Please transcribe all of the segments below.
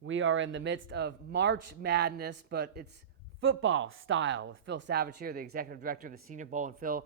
We are in the midst of March Madness, but it's football style with Phil Savage here, the executive director of the Senior Bowl. And Phil,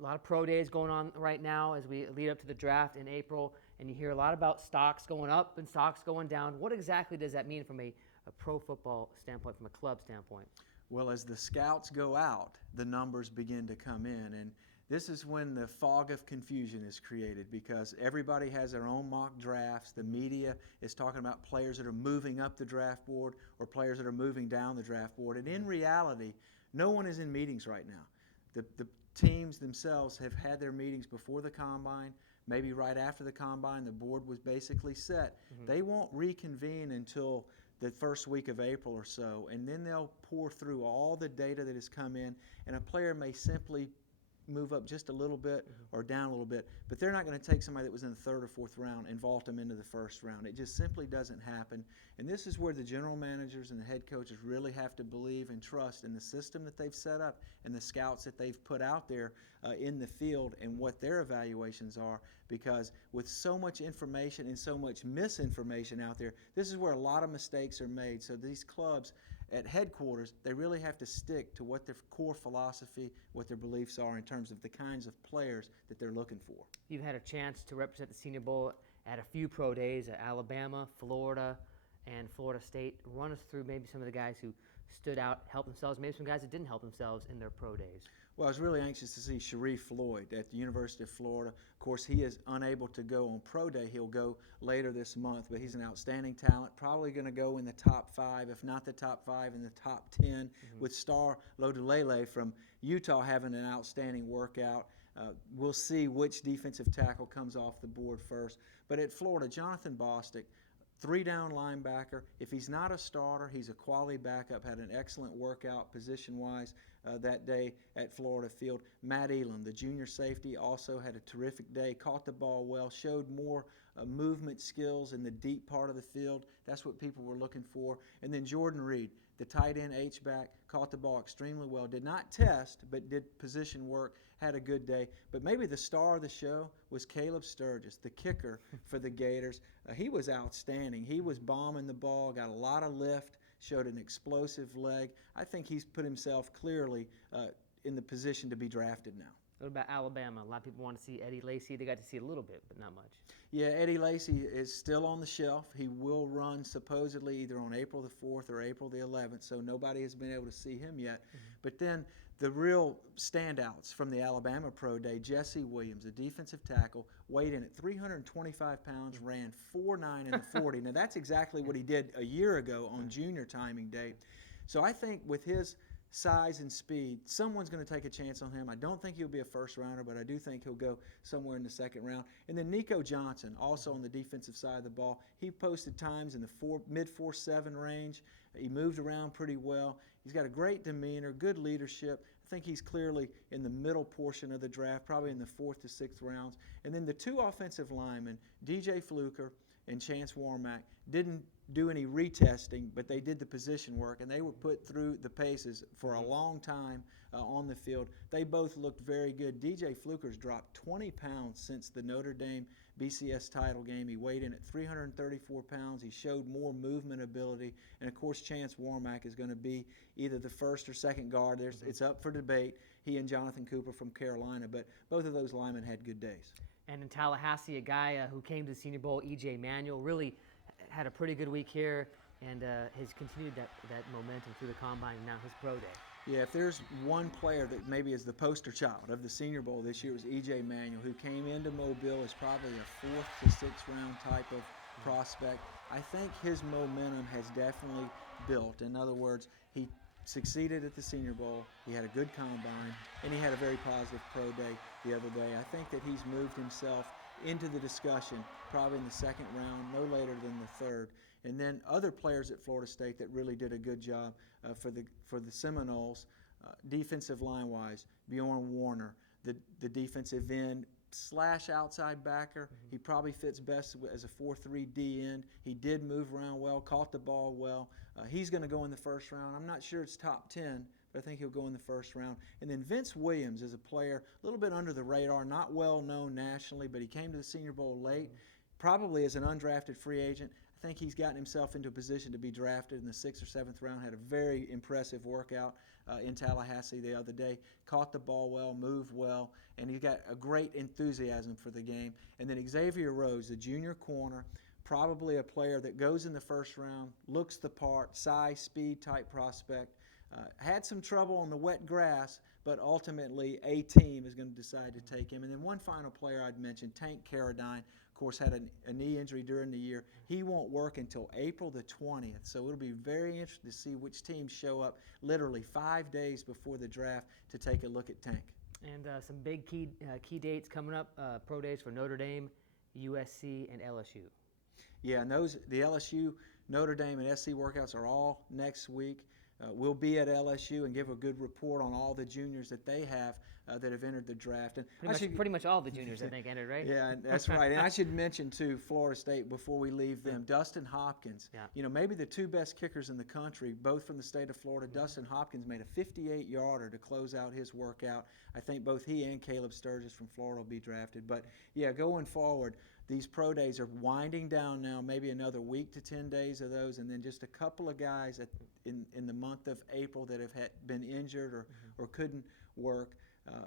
a lot of pro days going on right now as we lead up to the draft in April, and you hear a lot about stocks going up and stocks going down. What exactly does that mean from a pro football standpoint, from a club standpoint? Well, as the scouts go out, the numbers begin to come in, and this is when the fog of confusion is created because everybody has their own mock drafts. The media is talking about players that are moving up the draft board or players that are moving down the draft board. And in reality, no one is in meetings right now. The teams themselves have had their meetings before the combine, maybe right after the combine. The board was basically set. They won't reconvene until the first week of April or so, and then they'll pour through all the data that has come in, and a player may simply move up just a little bit or down a little bit, but they're not going to take somebody that was in the third or fourth round and vault them into the first round. It just simply doesn't happen, and this is where the general managers and the head coaches really have to believe and trust in the system that they've set up and the scouts that they've put out there in the field and what their evaluations are, because with so much information and so much misinformation out there, this is where a lot of mistakes are made. So these clubs at headquarters, they really have to stick to what their core philosophy, what their beliefs are in terms of the kinds of players that they're looking for. You've had a chance to represent the Senior Bowl at a few pro days at Alabama, Florida, and Florida State. Run us through maybe some of the guys who stood out, helped themselves, maybe some guys that didn't help themselves in their pro days. Well, I was really anxious to see Sharif Floyd at the University of Florida. Of course, he is unable to go on pro day. He'll go later this month, but he's an outstanding talent, probably going to go in the top 5, if not the top 5, in the top 10, with Star Lodulele from Utah having an outstanding workout. We'll see which defensive tackle comes off the board first. But at Florida, Jonathan Bostic, 3-down linebacker. If he's not a starter, he's a quality backup. Had an excellent workout position-wise that day at Florida Field. Matt Elam, the junior safety, also had a terrific day. Caught the ball well, showed more movement skills in the deep part of the field. That's what people were looking for. And then Jordan Reed, the tight end H-back, caught the ball extremely well. Did not test, but did position work, had a good day. But maybe the star of the show was Caleb Sturgis, the kicker for the Gators. He was outstanding. He was bombing the ball, got a lot of lift, showed an explosive leg. I think he's put himself clearly in the position to be drafted now. What about Alabama? A lot of people want to see Eddie Lacy. They got to see a little bit, but not much. Yeah, Eddie Lacy is still on the shelf. He will run supposedly either on April the 4th or April the 11th, so nobody has been able to see him yet. But then the real standouts from the Alabama Pro Day, Jesse Williams, a defensive tackle, weighed in at 325 pounds, ran 4.9 in the 40. Now, that's exactly what he did a year ago on junior timing day. So I think with his size and speed, someone's going to take a chance on him. I don't think he'll be a first rounder, but I do think he'll go somewhere in the second round. And then Nico Johnson, also on the defensive side of the ball, he posted times in the mid 4.7 range. He moved around pretty well. He's got a great demeanor, good leadership. I think he's clearly in the middle portion of the draft, probably in the 4th to 6th rounds. And then the two offensive linemen, DJ Fluker and Chance Warmack, didn't do any retesting, but they did the position work, and they were put through the paces for a long time on the field. They both looked very good. DJ Fluker's dropped 20 pounds since the Notre Dame BCS title game. He weighed in at 334 pounds. He showed more movement ability, and of course Chance Warmack is going to be either the first or second guard. It's up for debate, he and Jonathan Cooper from Carolina, but both of those linemen had good days. And in Tallahassee, a guy who came to the Senior Bowl, E.J. Manuel, really had a pretty good week here and has continued that momentum through the combine and now his pro day. Yeah, if there's one player that maybe is the poster child of the Senior Bowl this year, was E.J. Manuel, who came into Mobile as probably a 4th to 6th round type of prospect. I think his momentum has definitely built. In other words, he succeeded at the Senior Bowl, he had a good combine, and he had a very positive pro day the other day. I think that he's moved himself into the discussion probably in the second round, no later than the third. And then other players at Florida State that really did a good job for the Seminoles, defensive line-wise, Bjorn Warner, the defensive end / outside backer. He probably fits best as a 4-3 D end. He did move around well, caught the ball well. He's going to go in the first round. I'm not sure it's top 10, but I think he'll go in the first round. And then Vince Williams is a player a little bit under the radar, not well known nationally, but he came to the Senior Bowl late, probably as an undrafted free agent. I think he's gotten himself into a position to be drafted in the 6th or 7th round. Had a very impressive workout in Tallahassee the other day. Caught the ball well, moved well, and he got a great enthusiasm for the game. And then Xavier Rhodes, the junior corner, probably a player that goes in the first round, looks the part, size, speed type prospect. Had some trouble on the wet grass, but ultimately a team is going to decide to take him. And then one final player I'd mention, Tank Carradine, of course, had a knee injury during the year. He won't work until April the 20th, so it'll be very interesting to see which teams show up literally 5 days before the draft to take a look at Tank. And some big key dates coming up, pro days for Notre Dame, USC, and LSU. Yeah, and the LSU, Notre Dame, and SC workouts are all next week. We'll be at LSU and give a good report on all the juniors that they have that have entered the draft. And pretty much all the juniors, I think, entered, right? Yeah, that's right. And I should mention, too, Florida State, before we leave them, Dustin Hopkins. Yeah. You know, maybe the 2 best kickers in the country, both from the state of Florida. Dustin Hopkins made a 58-yarder to close out his workout. I think both he and Caleb Sturgis from Florida will be drafted. But, yeah, going forward, these pro days are winding down now, maybe another week to 10 days of those, and then just a couple of guys in the month of April that have been injured or couldn't work.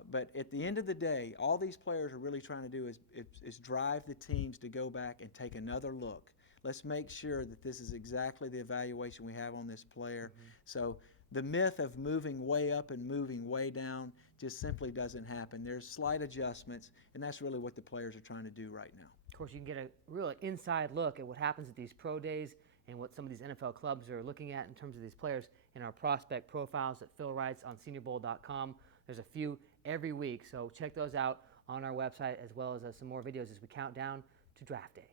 But at the end of the day, all these players are really trying to do is drive the teams to go back and take another look. Let's make sure that this is exactly the evaluation we have on this player. So the myth of moving way up and moving way down just simply doesn't happen. There's slight adjustments, and that's really what the players are trying to do right now. Of course, you can get a real inside look at what happens at these pro days and what some of these NFL clubs are looking at in terms of these players in our prospect profiles that Phil writes on SeniorBowl.com. There's a few every week, so check those out on our website, as well as some more videos as we count down to draft day.